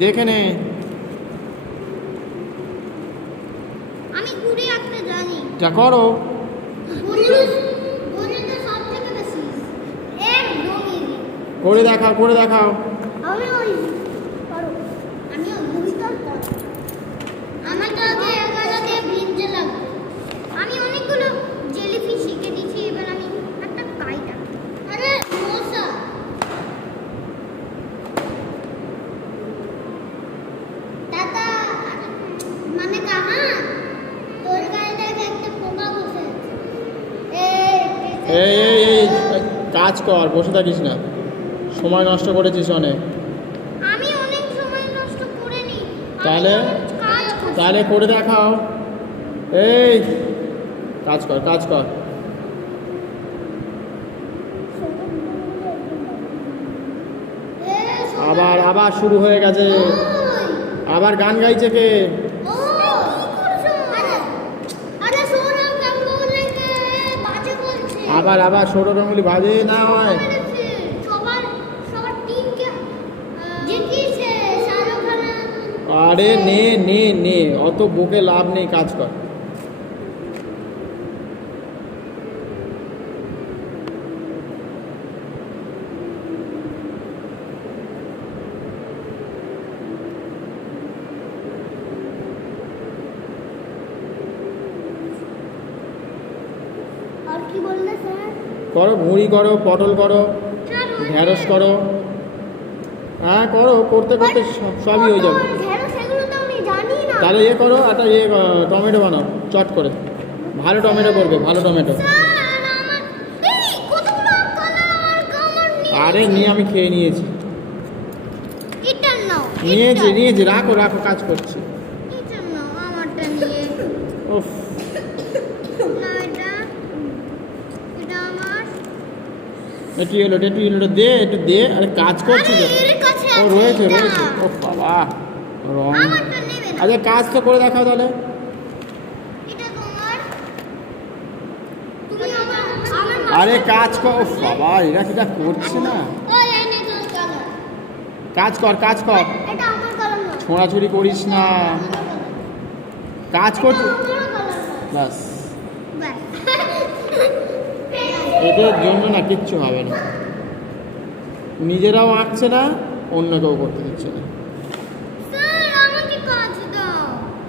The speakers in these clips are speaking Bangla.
দেখে নে। আমি ঘুরে আঁকতে জানি। যা করো। করে দেখাও, করে দেখাও। আমি ওই করো। আমি ভূমিতল করো। আমার তো আগে এগুলোকে ভিজে লাগবে। আমি অনেকগুলো জেলিফিশ শিখে দিয়েছি, এবার আমি একটা কাইট আঁকবো। আরে মশা। দাদা মানে কাহা তোর গায়ে দেখে একটা পোকা বসে আছে। এই এই এই কাজ কর, বসে থাকিস না। সময় নষ্ট করেছিস অনেক। আমি অনেক সময় নষ্ট করিনি। তাহলে তাহলে করে দেখাও। এই কাজ কর, কাজ কর। আবার আবার শুরু হয়ে গেছে। আবার গান গাইছে কে? আবার আবার সৌরভ গাঙ্গুলি বাজে না হয়। আরে নে নে নে, অত বকে লাভ নেই, কাজ কর। আর কি বললে স্যার? করো, ভুঁড়ি করো, পটল করো, ঢেঁড়স করো। হ্যাঁ করো, করতে করতে সবই হয়ে যাবে। তাহলে ইয়ে করো, একটা ইয়ে টমেটো বানাও চট করে। ভালো টমেটো করবে, ভালো টমেটো। আরে নিয়ে আমি খেয়ে নিয়েছি। নিয়েছি নিয়েছি, রাখো রাখো, কাজ করছি। উফ, এটি হলো, এটি হলো, দে একটু দে। আরে কাজ করছি তো। ও রয়েছে রয়েছে। ও বাবা, রং। আচ্ছা কাজ তো করে দেখাও তাহলে। আরে কাজ কর। ও বাবা, এরা সেটা করছে না। কাজ কর, কাজ কর। ছোঁড়াছুড়ি করিস না, কাজ করছি। বাস, এদের জন্য না কিচ্ছু হবে না। নিজেরাও আঁকছে না, অন্য কেউ করতে দিচ্ছে না।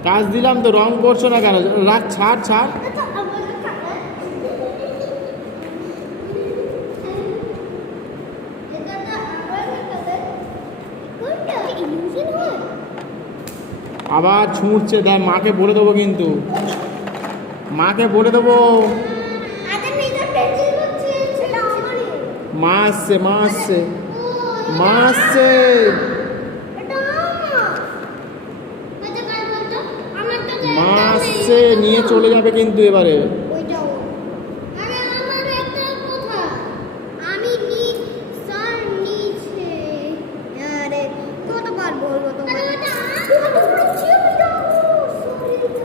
কাজ দিলাম তো, রং করছো না কেন? রাখ, ছাড় ছাড়। আবার ছুঁড়ছে, দেখ মাকে বলে দেবো কিন্তু, মাকে বলে দেবো। মা আসছে, মা আসছে, মা আসছে। মা আসছে, নিয়ে চলে যাবে কিন্তু এবারে।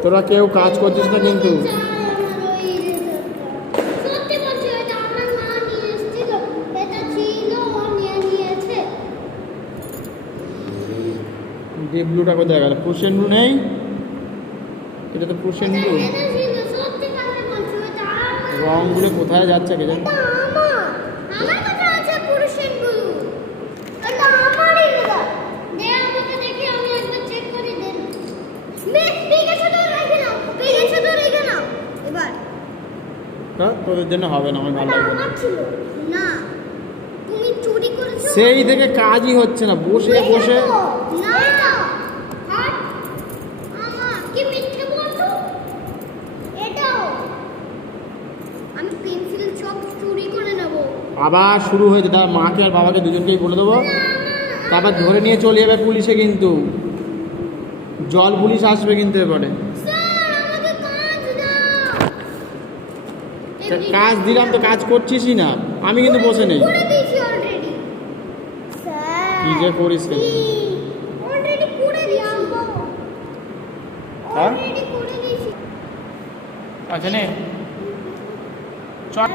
তোরা কেউ কাজ করছিস না কিন্তু। ডিপ ব্লুটা কোথায় গেল? পুশেন ব্লু নেই, এটা তো পুশেন ব্লু। রংগুলো কোথায় যাচ্ছে কে জানে? তোদের জন্য হবে না, আমার ভালো লাগবে না। সেই থেকে কাজই হচ্ছে না, বসে বসে। আবার শুরু হয়েছে। তার মাকে আর বাবাকে দুজনকেই বলে দেবো, তারপর ধরে নিয়ে চলে যাবে পুলিশে কিন্তু। জল পুলিশ আসবে কিন্তু এবারে। কাজ দিলাম তো, কাজ করছিসই না। আমি কিন্তু বসে নেই। কি যে করিস কেন? আচ্ছা নে চল।